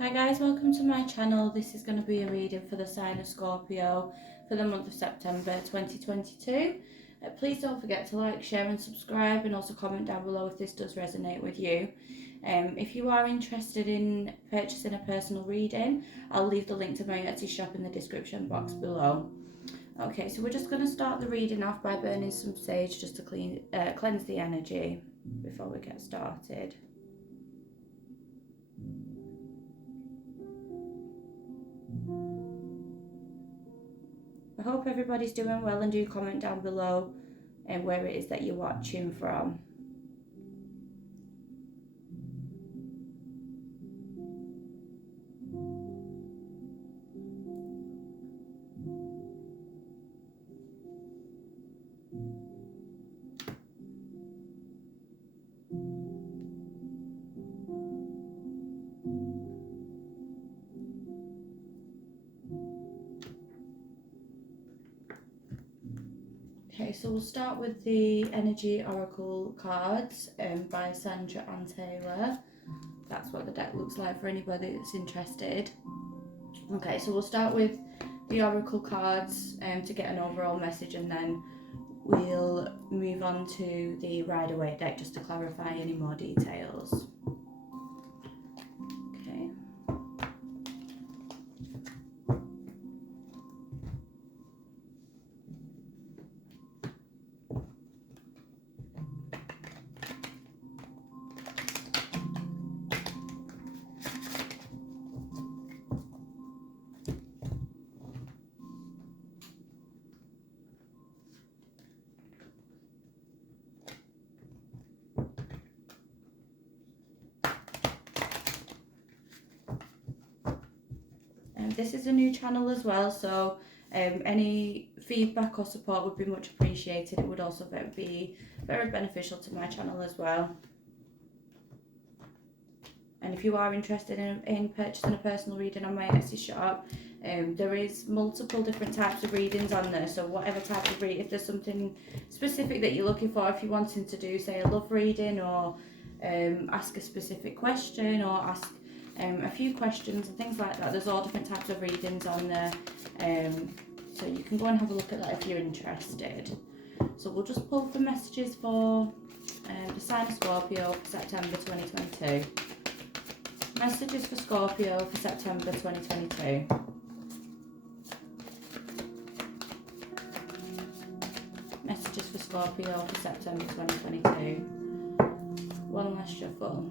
Hi guys, welcome to my channel. This is going to be a reading for the sign of Scorpio for the month of September 2022. Please don't forget to like, share and subscribe, and also comment down below if this does resonate with you. If you are interested in purchasing a personal reading, I'll leave the link to my Etsy shop in the description box below. Okay, so we're just going to start the reading off by burning some sage just to cleanse the energy before we get started. I hope everybody's doing well, and do comment down below and where it is that you're watching from. Okay, so we'll start with the Energy Oracle cards by Sandra and Taylor. That's what the deck looks like for anybody that's interested. Okay, so we'll start with the Oracle cards to get an overall message, and then we'll move on to the Rider-Waite deck just to clarify any more details. Okay. This is a new channel as well, so any feedback or support would be much appreciated. It would also be very beneficial to my channel as well. And if you are interested in purchasing a personal reading on my Etsy shop, there is multiple different types of readings on there. So whatever type of read, if there's something specific that you're looking for, if you're wanting to do, say, a love reading, or ask a specific question, or ask a few questions and things like that, there's all different types of readings on there. So you can go and have a look at that if you're interested. So we'll just pull the messages for the sign of Scorpio for September 2022. Messages for Scorpio for September 2022. Messages for Scorpio for September 2022. One last shuffle.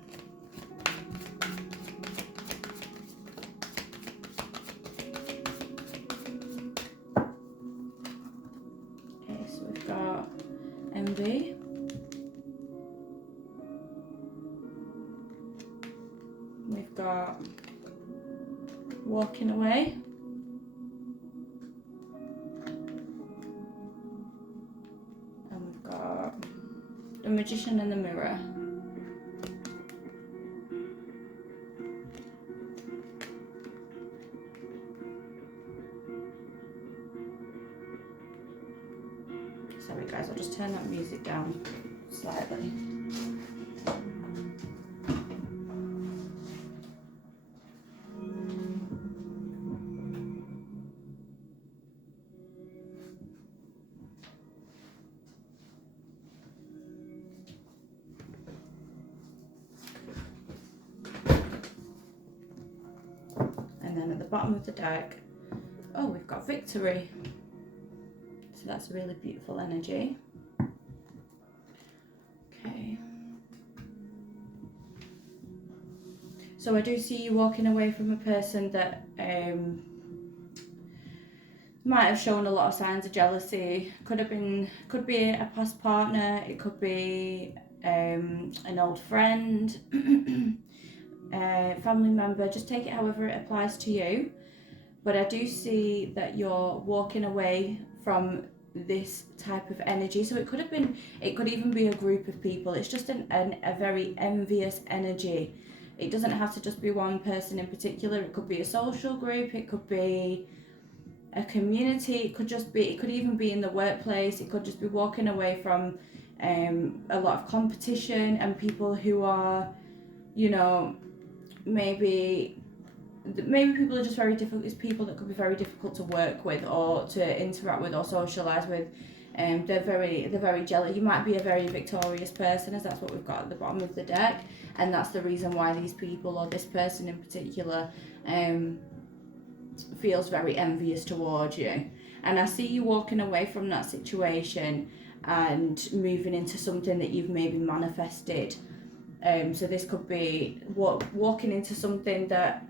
Okay, so we've got envy. We've got walking away. And we've got the Magician and the Mirror. Sorry guys, I'll just turn that music down slightly. And then at the bottom of the deck, oh, we've got Victory. So that's a really beautiful energy. Okay. So I do see you walking away from a person that might have shown a lot of signs of jealousy. Could be a past partner. It could be an old friend, family member. Just take it however it applies to you. But I do see that you're walking away from this type of energy. So it could even be a group of people. It's just a very envious energy. It doesn't have to just be one person in particular. It could be a social group. It could be a community. It could even be in the workplace. It could just be walking away from a lot of competition and people who are, maybe maybe people are just very difficult. It's people that could be very difficult to work with or to interact with or socialise with. They're very jealous. You might be a very victorious person, as that's what we've got at the bottom of the deck, and that's the reason why these people, or this person in particular, feels very envious towards you. And I see you walking away from that situation and moving into something that you've maybe manifested. So this could be walking into something that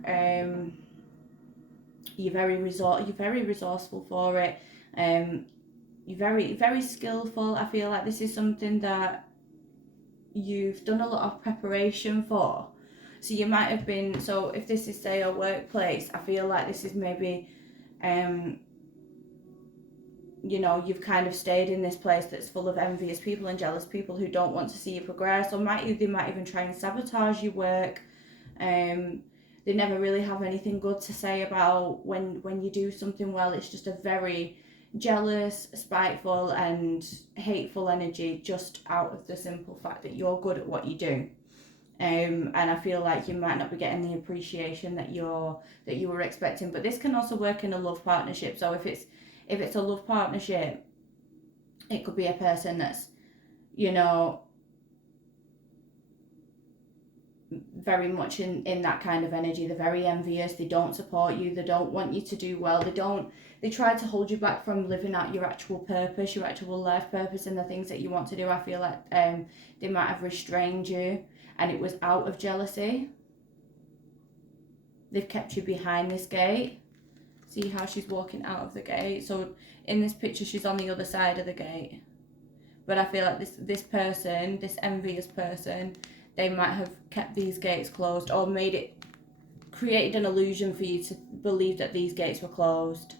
you're very resourceful for it. You're very skillful. I feel like this is something that you've done a lot of preparation for. So you might have been, so if this is, say, a workplace, I feel like this is maybe, you know, you've kind of stayed in this place that's full of envious people and jealous people who don't want to see you progress, or they might even try and sabotage your work. They never really have anything good to say about when you do something well. It's just a very jealous, spiteful and hateful energy, just out of the simple fact that you're good at what you do. And I feel like you might not be getting the appreciation that you were expecting. But this can also work in a love partnership. So if it's a love partnership, it could be a person that's, you know, very much in that kind of energy. They're very envious. They don't support you. They don't want you to do well. They try to hold you back from living out your actual purpose, your actual life purpose, and the things that you want to do. I feel like they might have restrained you, and it was out of jealousy. They've kept you behind this gate. See how she's walking out of the gate? So in this picture, she's on the other side of the gate. But I feel like this person, this envious person, they might have kept these gates closed, or created an illusion for you to believe that these gates were closed.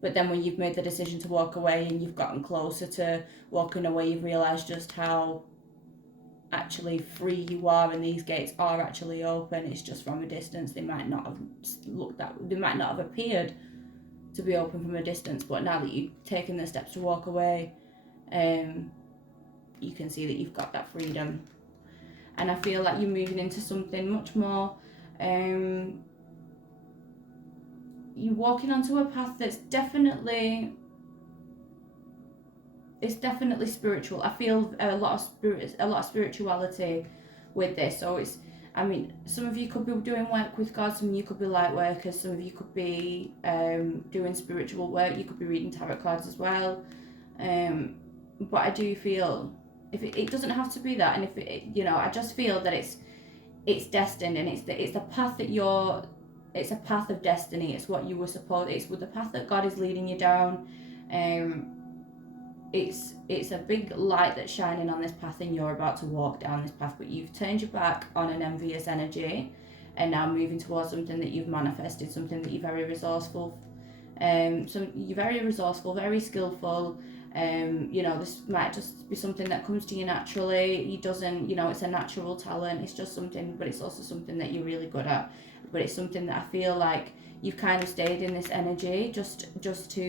But then when you've made the decision to walk away and you've gotten closer to walking away, you've realised just how actually free you are, and these gates are actually open. It's just from a distance. They might not have appeared to be open from a distance, but now that you've taken the steps to walk away, you can see that you've got that freedom. And I feel like you're moving into something much more, you're walking onto a path that's definitely spiritual. I feel a lot of spirituality with this. So I mean, some of you could be doing work with God, some of you could be light workers, some of you could be doing spiritual work, you could be reading tarot cards as well. But I do feel, if it doesn't have to be that, and if you know, I just feel that it's destined, and it's the path that it's a path of destiny. It's what you were supposed. It's with the path that God is leading you down. It's a big light that's shining on this path, and you're about to walk down this path. But you've turned your back on an envious energy, and now moving towards something that you've manifested, something that you're very resourceful. You're very resourceful, very skillful. You know, this might just be something that comes to you naturally. It's a natural talent. It's just something, but it's also something that you're really good at. But it's something that I feel like you've kind of stayed in this energy just to,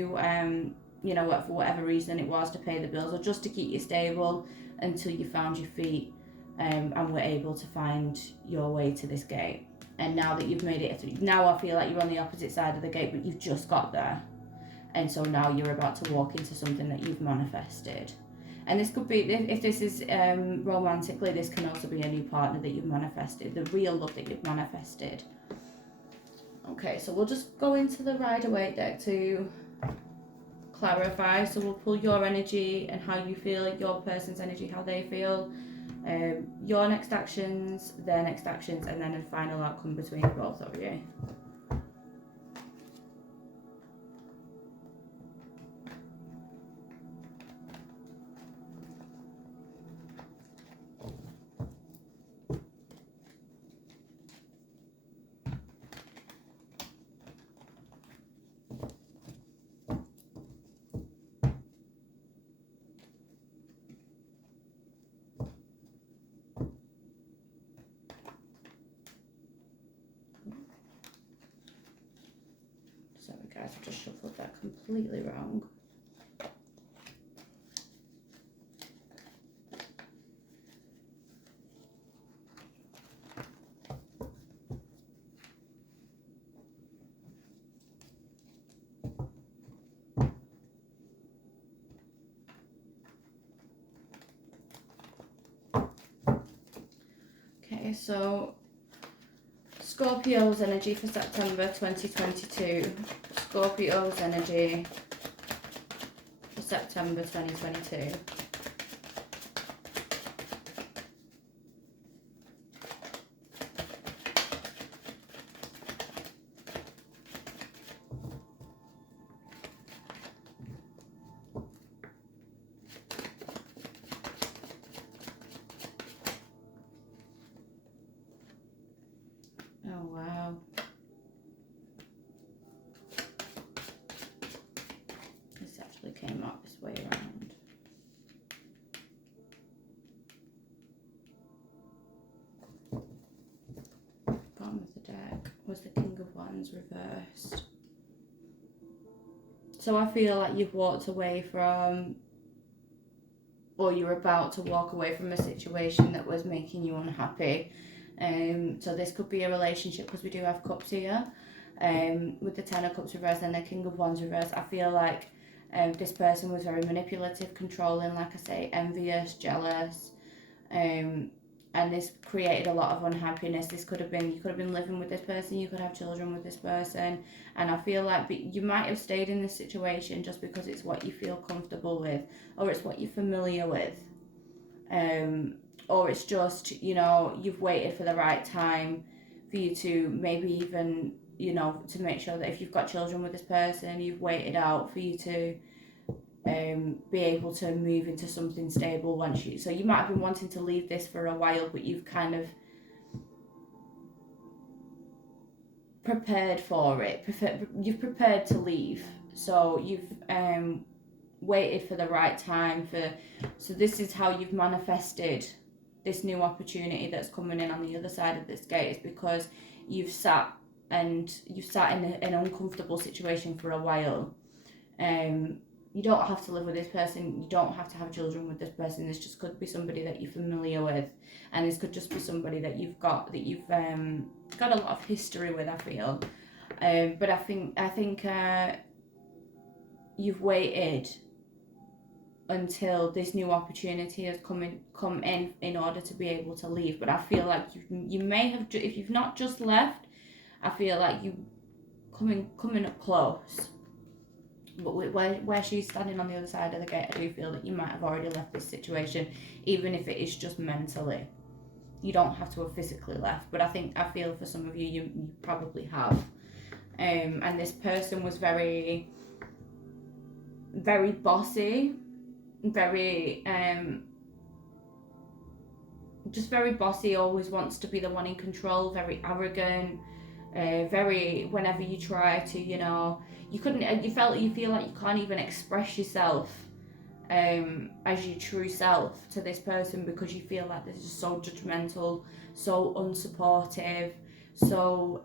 you know, for whatever reason it was, to pay the bills, or just to keep you stable until you found your feet, and were able to find your way to this gate. And now that you've made it through, now I feel like you're on the opposite side of the gate, but you've just got there. And so now you're about to walk into something that you've manifested. And this could be, if this is romantically, this can also be a new partner that you've manifested, the real love that you've manifested. Okay, so we'll just go into the Rider-Waite deck to clarify. So we'll pull your energy and how you feel, your person's energy, how they feel, your next actions, their next actions, and then a final outcome between both of you. Sorry guys, I've just shuffled that completely wrong. Okay, so Scorpio's energy for September 2022. Scorpio's energy for September 2022. Oh, wow. This actually came out this way around. Bottom of the deck was the King of Wands reversed. So I feel like you've walked away from, or you're about to walk away from a situation that was making you unhappy. So this could be a relationship, because we do have cups here. With the Ten of Cups reversed and the King of Wands reversed, I feel like this person was very manipulative, controlling, like I say, envious, jealous, and this created a lot of unhappiness. This could have been, you could have been living with this person, you could have children with this person, and I feel like you might have stayed in this situation just because it's what you feel comfortable with, or it's what you're familiar with, or it's just, you know, you've waited for the right time for you to maybe even, you know, to make sure that if you've got children with this person, you've waited out for you to be able to move into something stable once you, so you might have been wanting to leave this for a while, but you've kind of prepared for it, you've prepared to leave, so you've waited for the right time for, so this is how you've manifested this new opportunity that's coming in on the other side of this gate, is because you've sat in an uncomfortable situation for a while. You don't have to live with this person, you don't have to have children with this person, this just could be somebody that you're familiar with, and this could just be somebody that you've got a lot of history with, I feel. But I think you've waited until this new opportunity has come in order to be able to leave. But I feel like you may have, if you've not just left, I feel like you coming up close. But where she's standing on the other side of the gate, I do feel that you might have already left this situation, even if it is just mentally. You don't have to have physically left, but I feel for some of you, you probably have. And this person was very, very bossy, very just very bossy, always wants to be the one in control, very arrogant, very, whenever you try to, you know, you feel like you can't even express yourself as your true self to this person, because you feel like this is so judgmental, so unsupportive, so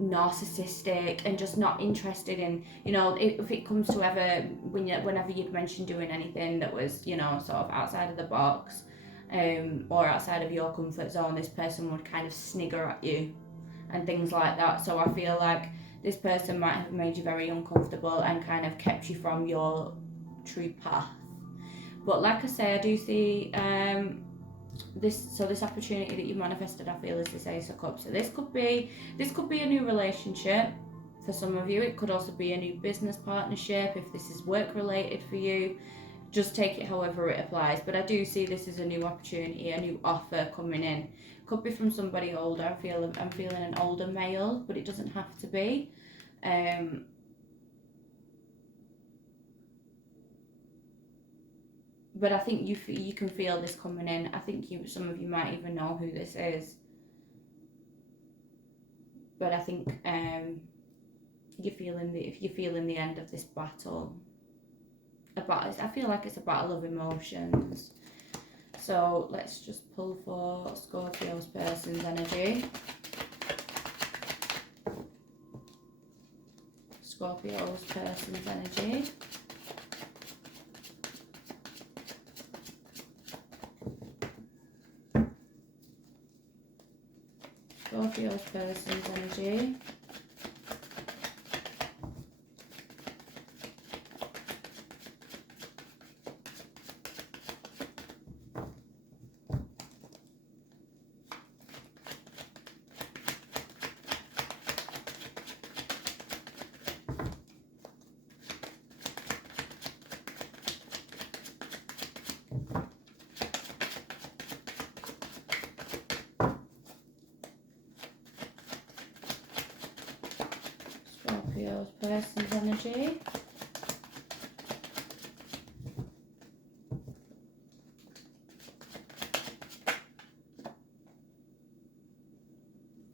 narcissistic, and just not interested in, you know, if it comes to whenever you'd mention doing anything that was, you know, sort of outside of the box, or outside of your comfort zone, this person would kind of snigger at you and things like that. So I feel like this person might have made you very uncomfortable and kind of kept you from your true path. But like I say, I do see this opportunity that you manifested, I feel, is this Ace of Cups. So this could be a new relationship for some of you. It could also be a new business partnership if this is work related for you. Just take it however it applies. But I do see this as a new opportunity, a new offer coming in. Could be from somebody older. I'm feeling an older male, but it doesn't have to be. But I think you can feel this coming in. I think some of you might even know who this is. But I think if you're feeling the end of this battle. I feel like it's a battle of emotions. So let's just pull for Scorpio's person's energy. Scorpio's person's energy. Scorpio's person's energy. Scorpio's person's energy.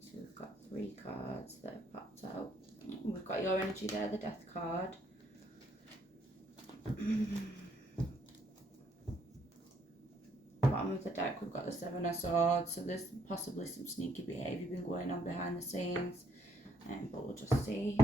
So we've got 3 cards that have popped out. We've got your energy there, the Death card. Bottom of the deck, we've got the 7 of Swords, so there's possibly some sneaky behaviour been going on behind the scenes, but we'll just see.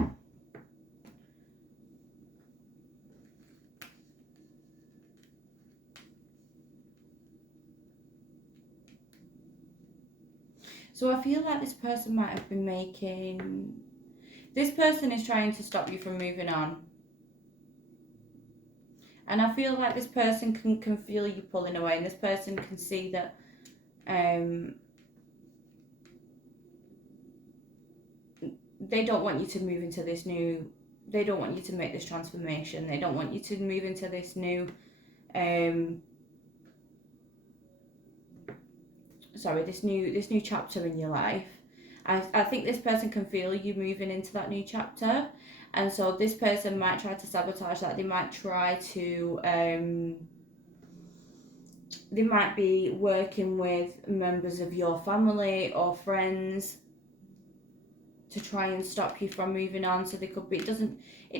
So I feel like this person might have been making... This person is trying to stop you from moving on. And I feel like this person can feel you pulling away, and this person can see that they don't want you to move into this new... They don't want you to make this transformation. They don't want you to move into this new... this new chapter in your life. I think this person can feel you moving into that new chapter, and so this person might try to sabotage that. They might try to they might be working with members of your family or friends to try and stop you from moving on. So they could be, it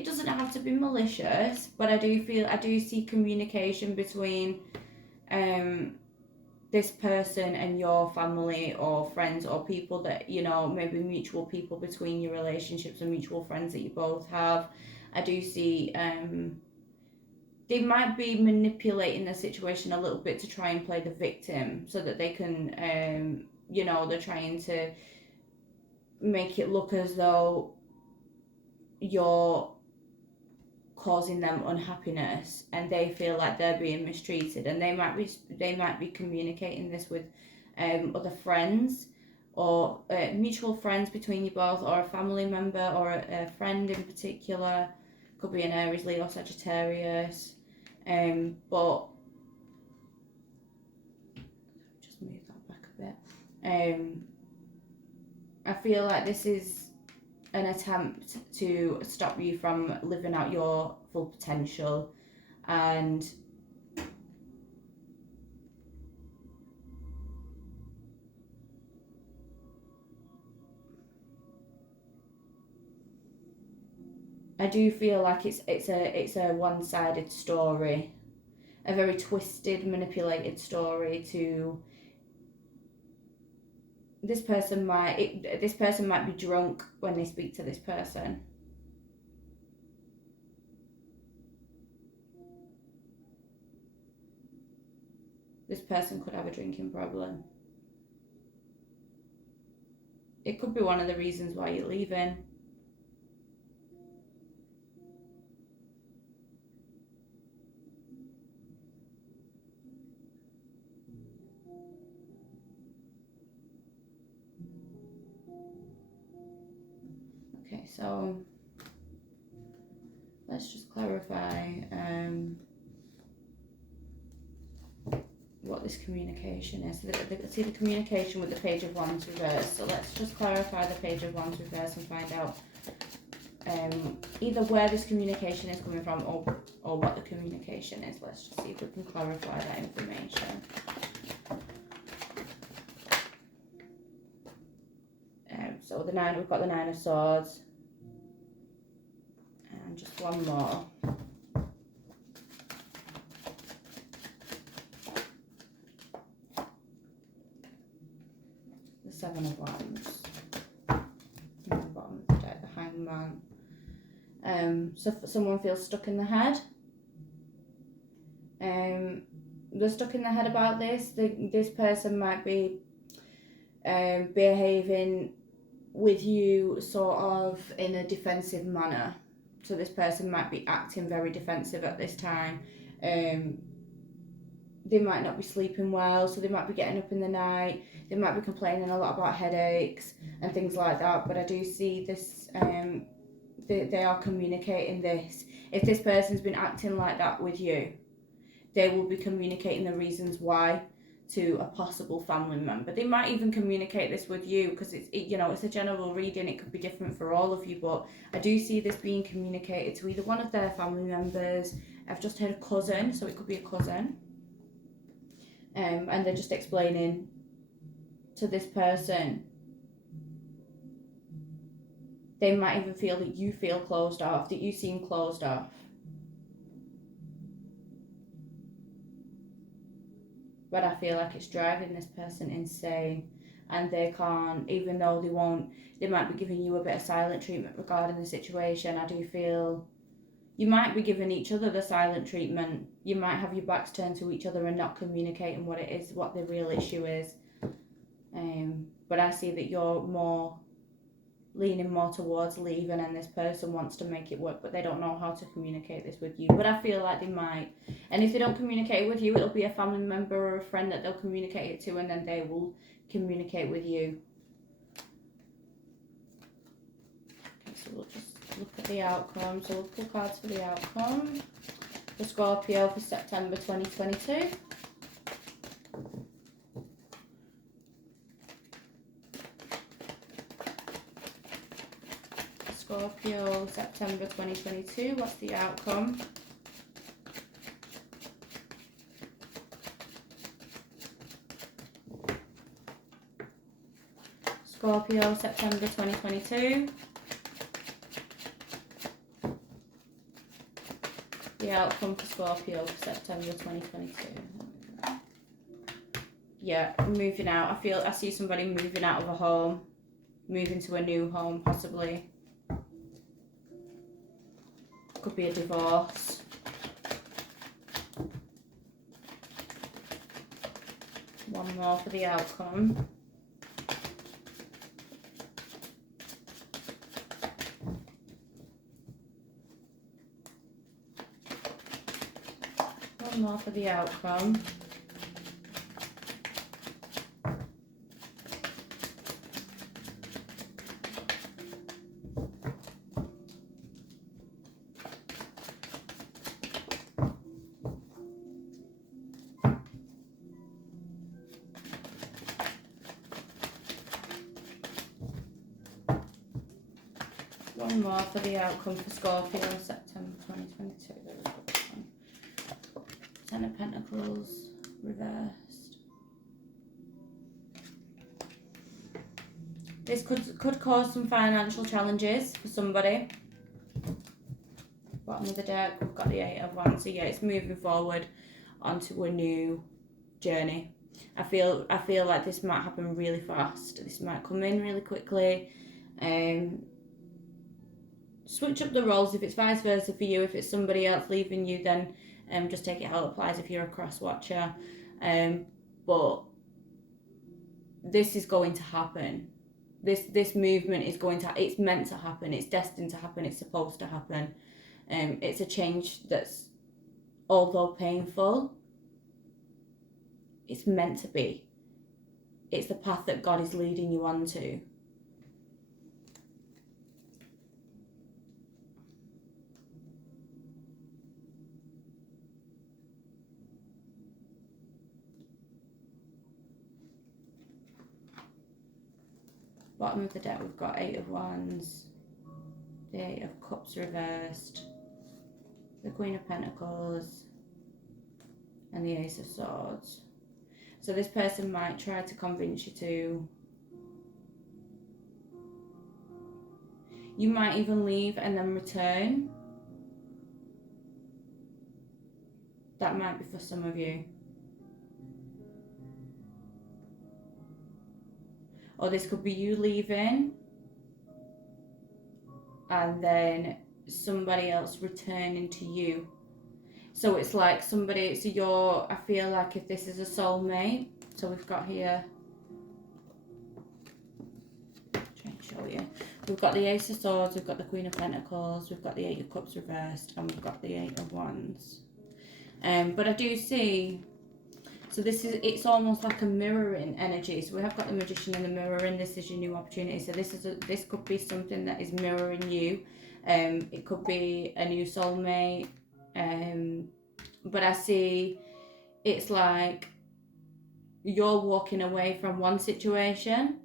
doesn't have to be malicious, but I do see communication between this person and your family or friends or people that, you know, maybe mutual people between your relationships and mutual friends that you both have. I do see they might be manipulating the situation a little bit to try and play the victim so that they can, you know, they're trying to make it look as though you're causing them unhappiness and they feel like they're being mistreated, and they might be communicating this with other friends or mutual friends between you both, or a family member or a friend in particular. Could be an Aries, Leo, Sagittarius, but just move that back a bit. I feel like this is an attempt to stop you from living out your full potential, and I do feel like it's a one-sided story, a very twisted, manipulated story. To this person might be drunk when they speak to this person. This person could have a drinking problem. It could be one of the reasons why you're leaving. Okay, so let's just clarify what this communication is. See the communication with the Page of Wands reversed. So let's just clarify the Page of Wands reversed and find out either where this communication is coming from or what the communication is. Let's just see if we can clarify that information. So we've got the 9 of Swords, and just one more. The 7 of Wands. And the bottom of the deck, the Hangman. So someone feels stuck in the head. They're stuck in the head about this. This person might be behaving with you sort of in a defensive manner. So this person might be acting very defensive at this time. They might not be sleeping well, so they might be getting up in the night. They might be complaining a lot about headaches and things like that. But I do see this, they are communicating this. If this person's been acting like that with you, they will be communicating the reasons why to a possible family member. They might even communicate this with you, because it's a general reading. It could be different for all of you, but I do see this being communicated to either one of their family members. I've just heard a cousin, so it could be a cousin. And they're just explaining to this person. They might even feel that you feel closed off, that you seem closed off. But I feel like it's driving this person insane, and they can't, even though they might be giving you a bit of silent treatment regarding the situation. I do feel you might be giving each other the silent treatment. You might have your backs turned to each other and not communicating what it is, what the real issue is. But I see that you're leaning more towards leaving, and this person wants to make it work, but they don't know how to communicate this with you. But I feel like they might. And if they don't communicate it with you, it'll be a family member or a friend that they'll communicate it to, and then they will communicate with you. Okay, so we'll just look at the outcome. So we'll pull cards for the outcome. The Scorpio for September 2022. Scorpio, September 2022. What's the outcome? Scorpio, September 2022. The outcome for Scorpio for September 2022. Yeah, moving out. I see somebody moving out of a home, moving to a new home possibly. Could be a divorce. One more for the outcome. One more for the outcome. One more for the outcome for Scorpio, September 2022. Ten of Pentacles reversed. This could cause some financial challenges for somebody. Bottom of the deck, we've got the Eight of Wands. So yeah, it's moving forward onto a new journey. I feel like this might happen really fast. This might come in really quickly. Switch up the roles if it's vice versa for you. If it's somebody else leaving you, then just take it how it applies if you're a cross watcher. But this is going to happen. This movement is it's meant to happen. It's destined to happen. It's supposed to happen. It's a change that's, although painful, it's meant to be. It's the path that God is leading you onto. Bottom of the deck, we've got Eight of Wands, the Eight of Cups reversed, the Queen of Pentacles, and the Ace of Swords. So this person might try to convince you to. You might even leave and then return. That might be for some of you. Or this could be you leaving and then somebody else returning to you. So it's like somebody, I feel like if this is a soulmate, so we've got here, try and show you. We've got the Ace of Swords, we've got the Queen of Pentacles, we've got the Eight of Cups reversed, and we've got the Eight of Wands. But I do see, so it's almost like a mirroring energy. So we have got the Magician and the mirroring. This is your new opportunity. So this could be something that is mirroring you. It could be a new 'But I see it's like you're walking away from one situation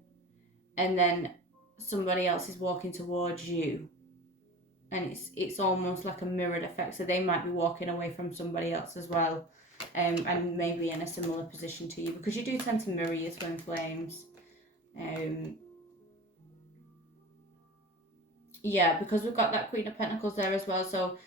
and then somebody else is walking towards you, and it's almost like a mirrored effect. So they might be walking away from somebody else as well, and maybe in a similar position to you, because you do tend to mirror your twin flames. Yeah, because we've got that Queen of Pentacles there as well. So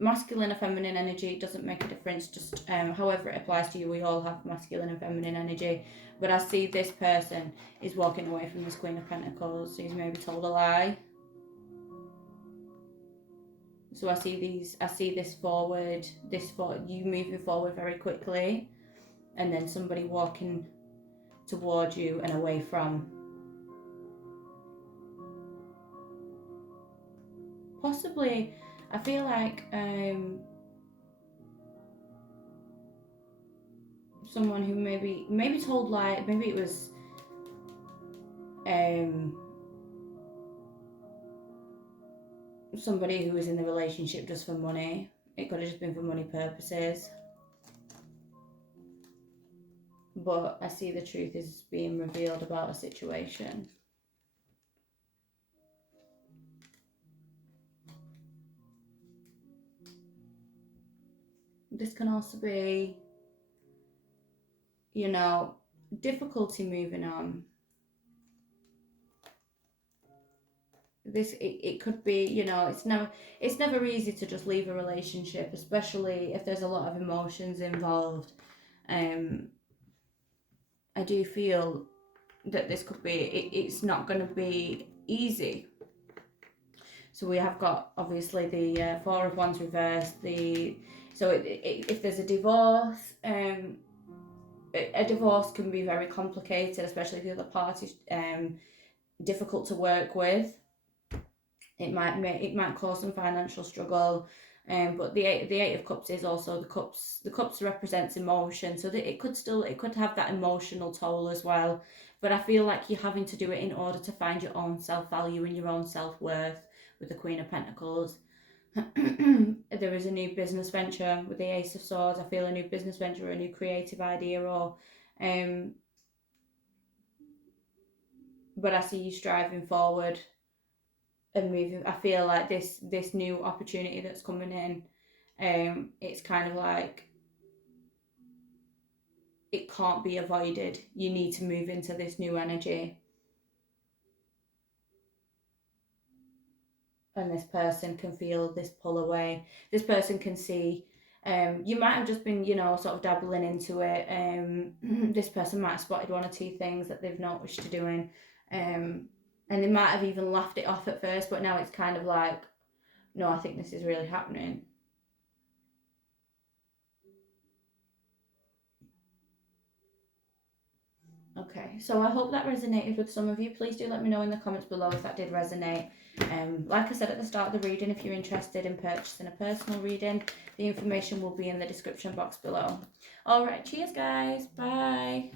masculine or feminine energy, it doesn't make a difference, just however it applies to you. We all have masculine and feminine energy, but I see this person is walking away from this Queen of Pentacles, so he's maybe told a lie. So I see this forward, you moving forward very quickly, and then somebody walking towards you and away from. Possibly, I feel like someone who maybe told lie. Maybe it was somebody who was in the relationship just for money. It could have just been for money purposes. But I see the truth is being revealed about a situation. This can also be, you know, difficulty moving on. It could be, you know, it's never easy to just leave a relationship, especially if there's a lot of emotions involved. I do feel that this could be, it's not going to be easy. So we have got obviously the Four of Wands reversed. If there's a divorce, a divorce can be very complicated, especially if the other party's difficult to work with. It might cause some financial struggle, but the Eight of Cups is also the cups represents emotion, so that it could have that emotional toll as well. But I feel like you're having to do it in order to find your own self-value and your own self-worth with the Queen of Pentacles. There is a new business venture with the Ace of Swords. I feel a new business venture, a new creative idea, or but I see you striving forward and moving. I feel like this new opportunity that's coming in, it's kind of like it can't be avoided. You need to move into this new energy, and this person can feel this pull away. This person can see, you might have just been, you know, sort of dabbling into it. This person might have spotted one or two things that they've not wished to doing, and they might have even laughed it off at first, but now it's kind of like, no, I think this is really happening. Okay, so I hope that resonated with some of you. Please do let me know in the comments below if that did resonate. Like I said at the start of the reading, if you're interested in purchasing a personal reading, the information will be in the description box below. Alright, cheers guys, bye.